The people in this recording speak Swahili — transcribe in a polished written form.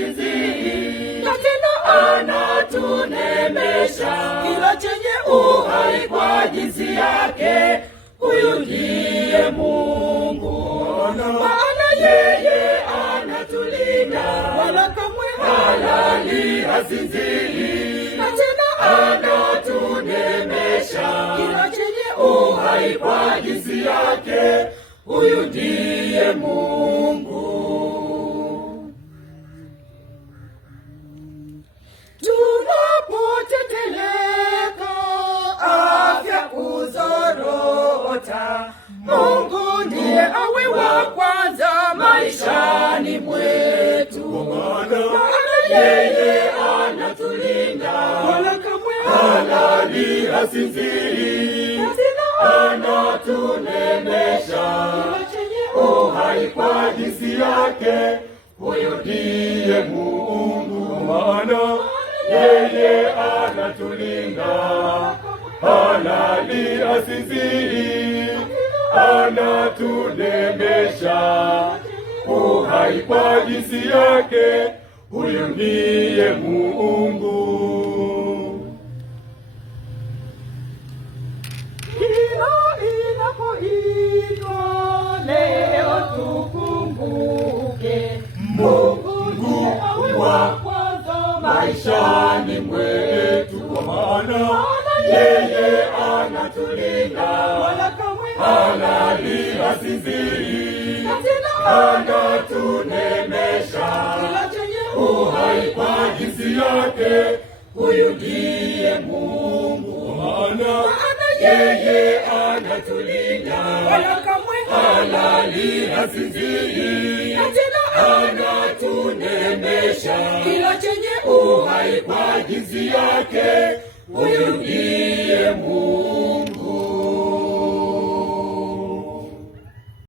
hasinzii, na tena anatunemesha kila chenye uhai kwa jinsi yake. Huyu ndiye Mungu, maana yeye anatulinda, wala kamwe halali hasinzii, na tena anatunemesha kila chenye uhai kwa jinsi yake. Huyu ndiye Mungu. Tunapoteteleka, afya kuzorota, Mungu ndiye awe wa kwanza maishani mwetu, maana yeye anatulinda, wala kamwe halali hasinzii, na tena anatunemesha kila chenye uhai kwa jinsi yake. Huyu ndiye Mungu, maana yeye anatulinda, halali hasinzii, anatunemesha uhai kwa jinsi yake. Huyu ndiye Mungu. Kila inapoitwa leo tukumbuke, Mungu ndiye awe wa kwanza maishani mwetu, kwa maana yeye anatulinda, wala kamwe halali hasinzii, na tena anatunemesha kila chenye uhai kwa jinsi yake. Huyu ndiye Mungu, maana yeye anatulinda, wala kamwe halali hasinzii, na tena anatunemesha kila chenye uhai kwa jinsi yake. Huyu ndiye